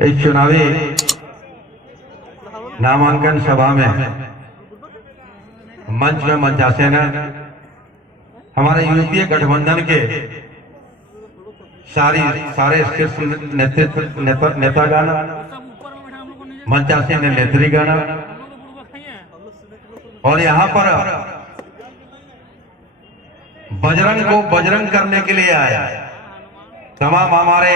इस चुनावी नामांकन सभा में मंच में मंचासीन हमारे यूपीए गठबंधन के सारे शीर्ष नेतागण, मंचासीन नेत्रीगण और यहाँ पर बजरंग को बजरंग करने के लिए आया तमाम हमारे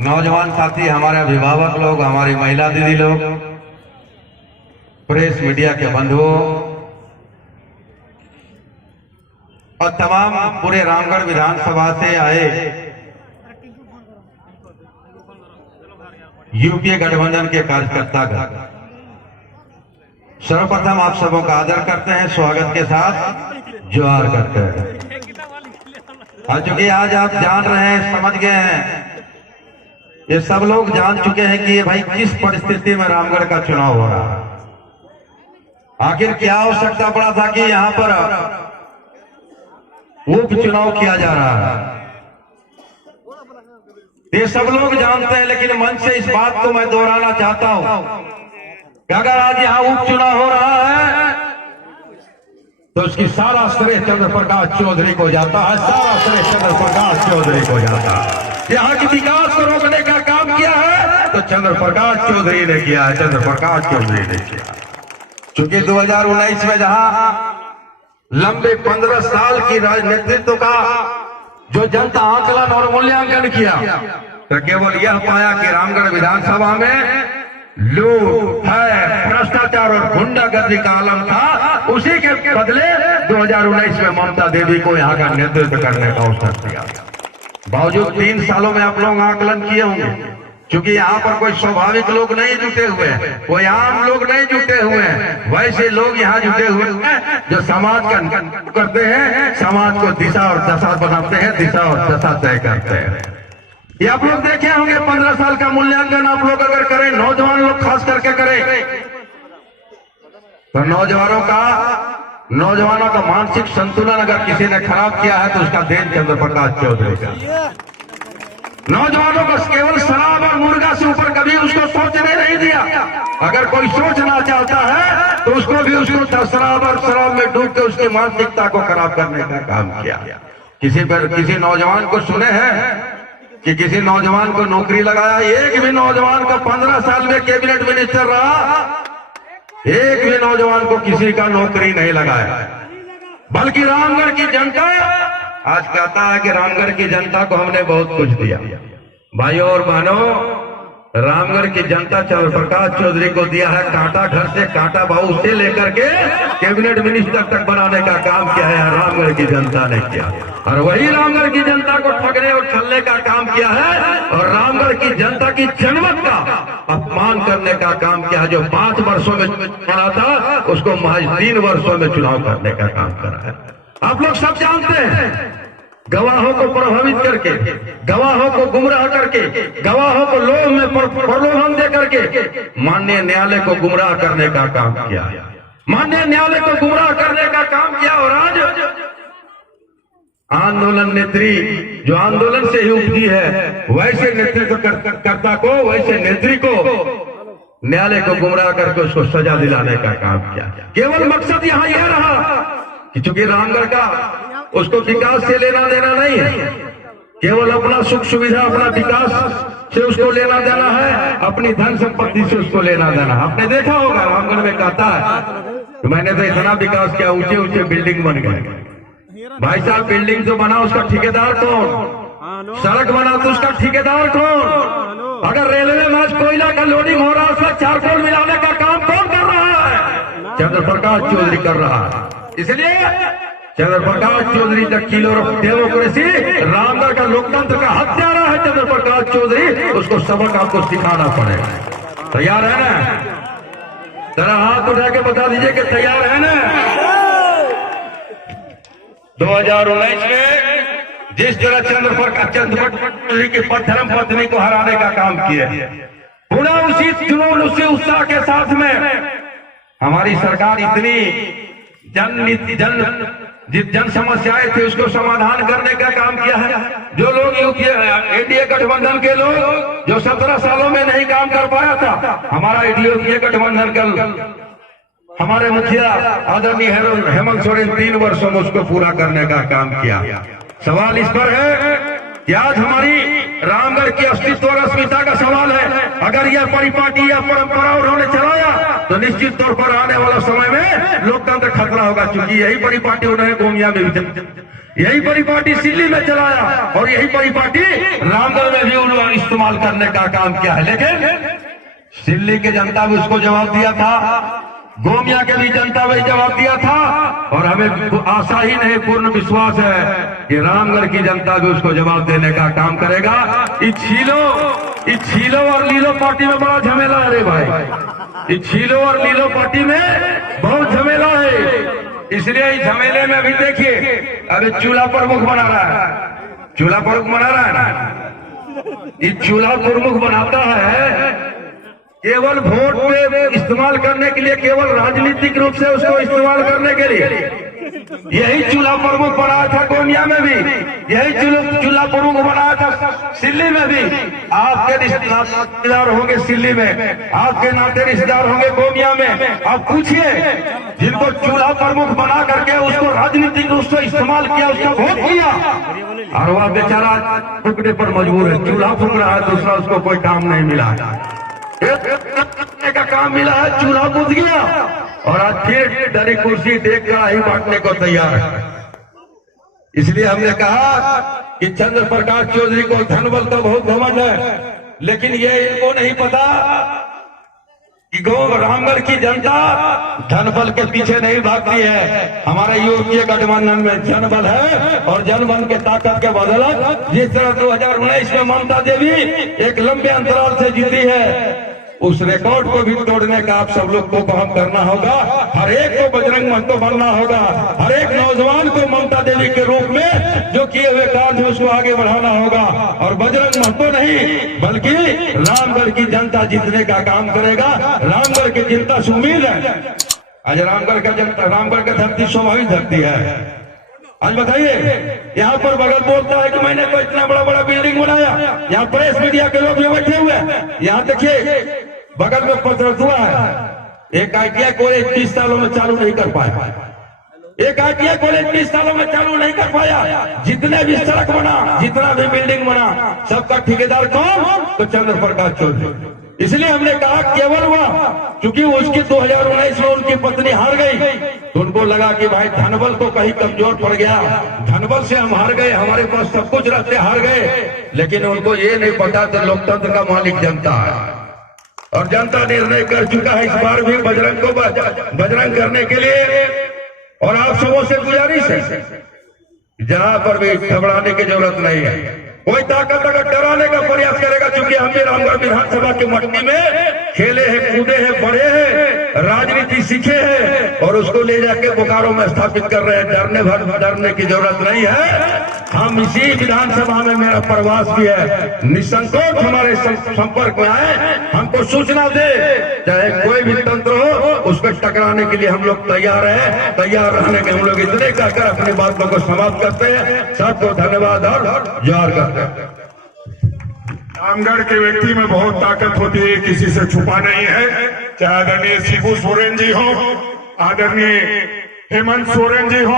नौजवान साथी, हमारे अभिभावक लोग, हमारी महिला दीदी लोग, प्रेस मीडिया के बंधुओं और तमाम पूरे रामगढ़ विधानसभा से आए यूपीए गठबंधन के कार्यकर्ता सर्वप्रथम आप सबों का आदर करते हैं, स्वागत के साथ जोहार करते हैं। चूंकि आज आप जान रहे हैं, समझ गए हैं, ये सब लोग जान चुके हैं कि ये भाई किस परिस्थिति में रामगढ़ का चुनाव हो रहा है। आखिर क्या हो सकता पड़ा था कि यहाँ पर उपचुनाव किया जा रहा है, ये सब लोग जानते हैं। लेकिन मंच से इस बात को मैं दोहराना चाहता हूं कि अगर आज यहाँ उपचुनाव हो रहा है तो उसकी सारा श्रेय चंद्र प्रकाश चौधरी को जाता है, सारा श्रेय चंद्र प्रकाश चौधरी को जाता है। यहाँ की विकास को रोकने का काम किया है तो चंद्र प्रकाश चौधरी ने किया है, चंद्र प्रकाश चौधरी ने किया। चूंकि 2019 में जहां लंबे 15 साल की राजनीतित्व का जो जनता आकलन और मूल्यांकन किया तो केवल यह पाया कि रामगढ़ विधानसभा में लूट है, भ्रष्टाचार और गुंडागर्दी का आलम था। उसी के बदले 2019 में ममता देवी को यहाँ का नेतृत्व करने का अवसर दिया। बावजूद 3 सालों में आप लोग आकलन किए होंगे, क्योंकि यहाँ पर कोई स्वाभाविक लोग नहीं जुटे हुए हैं, कोई आम लोग नहीं जुटे हुए हैं, वैसे लोग यहाँ जुटे हुए हैं जो समाज का करते हैं, समाज को दिशा और दशा बनाते हैं, दिशा और दशा तय करते हैं। ये आप लोग देखे होंगे 15 साल का मूल्यांकन आप लोग अगर करें, नौजवान लोग खास करके करें, तो नौजवानों का मानसिक संतुलन अगर किसी ने खराब किया है तो उसका देन चंद्र प्रकाश चौधरी का। नौजवानों को केवल शराब और मुर्गा से ऊपर कभी उसको सोचने नहीं दिया। अगर कोई सोचना चाहता है तो उसको भी उसको शराब में डूब के उसकी मानसिकता को खराब करने का काम किया। किसी नौजवान को सुने हैं कि किसी नौजवान को नौकरी लगाया? एक भी नौजवान का 15 साल में कैबिनेट मिनिस्टर रहा, एक भी नौजवान को किसी का नौकरी नहीं लगाया। बल्कि रामगढ़ की जनता आज कहता है कि रामगढ़ की जनता को हमने बहुत कुछ दिया। भाइयों और बहनों, रामगढ़ की जनता चंद्र प्रकाश चौधरी को दिया है कांटा घर से कांटा बाहू से लेकर के कैबिनेट मिनिस्टर तक बनाने का काम किया है रामगढ़ की जनता ने किया। और वही रामगढ़ की जनता को ठगने और छलने का काम किया है और रामगढ़ की जनता की जनमत का अपमान करने का काम किया है। जो 5 वर्षों में चुना था उसको महज 3 वर्षों में चुनाव करने का काम करा है। आप लोग सब जानते हैं, गवाहों को प्रभावित करके, गवाहों को गुमराह करके, गवाहों को लोभ में प्रलोभन दे करके माननीय न्यायालय को गुमराह करने का काम किया, माननीय न्यायालय को गुमराह करने का काम किया। और आज आंदोलन नेत्री जो आंदोलन से ही उपजी है, वैसे नेतृत्व कर्ता को, वैसे नेत्री को न्यायालय को गुमराह करके उसको सजा दिलाने का काम किया। केवल मकसद यहाँ यह रहा कि चूंकि रामगढ़ का उसको विकास से लेना देना नहीं है, केवल अपना सुख सुविधा, अपना विकास से उसको लेना देना है, अपनी धन संपत्ति से उसको लेना देना। आपने देखा होगा रामगढ़ में कहता है तो मैंने तो इतना विकास किया, ऊंचे ऊंचे बिल्डिंग बन गए। भाई साहब, बिल्डिंग जो बना उसका ठेकेदार कौन? सड़क बना तो उसका ठेकेदार कौन? अगर रेलवे में कोयला का लोडिंग हो रहा है उसमें चारकोल मिलाने का काम कौन कर रहा है? चंद्र प्रकाश चौधरी कर रहा है। इसलिए Chandra Prakash Chaudhary the killer of democracy, Ramgarh का लोकतंत्र का हत्यारा है चंद्र प्रकाश चौधरी। उसको सबक आपको सिखाना पड़ेगा। तैयार है ना? जरा हाथ उठा के बता दीजिए कि तैयार है ना? 2019 में जिस तरह चंद्र प्रकाश चौधरी की धर्म पत्नी को हराने का काम किया, पूरा उसी जुनून, उसी उत्साह के साथ में हमारी सरकार इतनी जन जिस जन समस्याएं थी उसको समाधान करने का काम किया है। जो लोग एनडीए गठबंधन के लोग जो 17 सालों में नहीं काम कर पाया था, हमारा एनडीए गठबंधन का हमारे मुखिया आदरणीय हेमंत सोरेन 3 वर्षों में उसको पूरा करने का काम किया। सवाल इस पर है कि आज हमारी रामगढ़ की अस्तित्व और अस्मिता का सवाल है। अगर यह परिपाटी या परंपरा उन्होंने चलाया तो निश्चित तौर पर आने वाला समय में लोकतंत्र खतरा होगा, क्योंकि यही परिपाटी उन्होंने गोमिया में भी, यही परिपाटी सिल्ली में चलाया और यही परिपाटी रामगढ़ में भी उन्होंने इस्तेमाल करने का काम किया है। लेकिन सिल्ली की जनता भी उसको जवाब दिया था, गोमिया के भी जनता ने जवाब दिया था, और हमें आशा ही नहीं पूर्ण विश्वास है कि रामगढ़ की जनता भी उसको जवाब देने का काम करेगा। इस छीलो और लीलो पार्टी में बड़ा झमेला है रे भाई, इस छीलो और लीलो पार्टी में बहुत झमेला है। इसलिए इस झमेले में अभी देखिए, अभी चूल्हा प्रमुख बना रहा है, चूल्हा प्रमुख बना रहा है ना, इस चूल्हा प्रमुख बनाता है केवल वोट पे इस्तेमाल करने के लिए, केवल राजनीतिक रूप से उसको इस्तेमाल करने के लिए। यही चूल्हा प्रमुख बनाया था गोमिया में भी, यही चूल्हा प्रमुख बनाया था सिल्ली में भी। आपके रिश्तेदार होंगे सिल्ली में, आपके नाते रिश्तेदार होंगे गोमिया में। आप पूछिए जिनको चूल्हा प्रमुख बना करके उसको राजनीतिक रूप से इस्तेमाल किया, उसका वोट किया, और वह बेचारा टुकड़े पर मजबूर है, चूल्हा फूक रहा है, दूसरा उसको कोई काम नहीं मिला, का काम मिला है, चूल्हा बुझ गया, और आज फिर डरी कुर्सी देख कर ही बांटने को तैयार है। इसलिए हमने कहा कि चंद्र प्रकाश चौधरी को धनबल तो बहुत घमंड है, लेकिन ये इनको नहीं पता कि रामगढ़ की जनता धनबल के पीछे नहीं भागती है। हमारे यूपीए गठबंधन में जनबल है, और जनबल के ताकत के बदौलत जिस तरह 2019 में ममता देवी एक लंबे अंतराल से जीती है, उस रिकॉर्ड को भी तोड़ने का आप सब लोग को काम करना होगा। हर एक को बजरंग महतो बनना होगा, हर एक नौजवान को ममता देवी के रूप में जो किए हुए काम है उसको आगे बढ़ाना होगा, और बजरंग महतो नहीं बल्कि रामगढ़ की जनता जीतने का काम करेगा। रामगढ़ की जनता से उम्मीद है, आज रामगढ़ का जनता, रामगढ़ का धरती स्वाभाविक धरती है। आज बताइए, यहाँ पर बगल बोलता है कि मैंने तो इतना बड़ा बड़ा बिल्डिंग बनाया, यहाँ प्रेस मीडिया के लोग जो बैठे हुए हैं, यहाँ देखिए बगल में पत्र हुआ है, एक ITI कॉलेज 30 सालों में चालू नहीं कर पाया, एक ITI कॉलेज 30 सालों में चालू नहीं कर पाया। जितने भी सड़क बना, जितना भी बिल्डिंग बना, सबका ठेकेदार कौन? तो चंद्र प्रकाश चौधरी। इसलिए हमने कहा केवल वह, क्योंकि उसकी 2019 में उनकी पत्नी हार गई, तो उनको लगा कि भाई धनबल तो कहीं कमजोर पड़ गया, धनबल से हम हार गए, हमारे पास सब कुछ रहते हार गए। लेकिन उनको ये नहीं पता कि लोकतंत्र का मालिक जनता है, और जनता निर्णय कर चुका है। इस बार भी बजरंग को बजरंग करने के लिए, और आप सबों से गुजारिश है, जहां पर भी घबराने की जरूरत नहीं है। कोई ताकत अगर डराने का प्रयास करेगा, क्योंकि हम भी रामगढ़ विधानसभा की मट्टी में खेले हैं, कूदे हैं, बड़े हैं, राजनीति सीखे हैं, और उसको ले जाके बोकारो में स्थापित कर रहे हैं। डरने की जरूरत नहीं है। हम इसी विधानसभा में, मेरा प्रवास भी है, निसंकोच हमारे संपर्क में आए, हमको सूचना दे, चाहे कोई भी तंत्र हो, उसको टकराने के लिए हम लोग तैयार हैं। तैयार रहने के हम लोग इतने कहकर अपनी बातों को समाप्त करते हैं। सबको धन्यवाद और जोहार करते हैं। रामगढ़ के व्यक्ति में बहुत ताकत होती है, किसी से छुपा नहीं है। चाहे आदरणीय शिबू सोरेन जी हो, आदरणीय हेमंत सोरेन जी हो,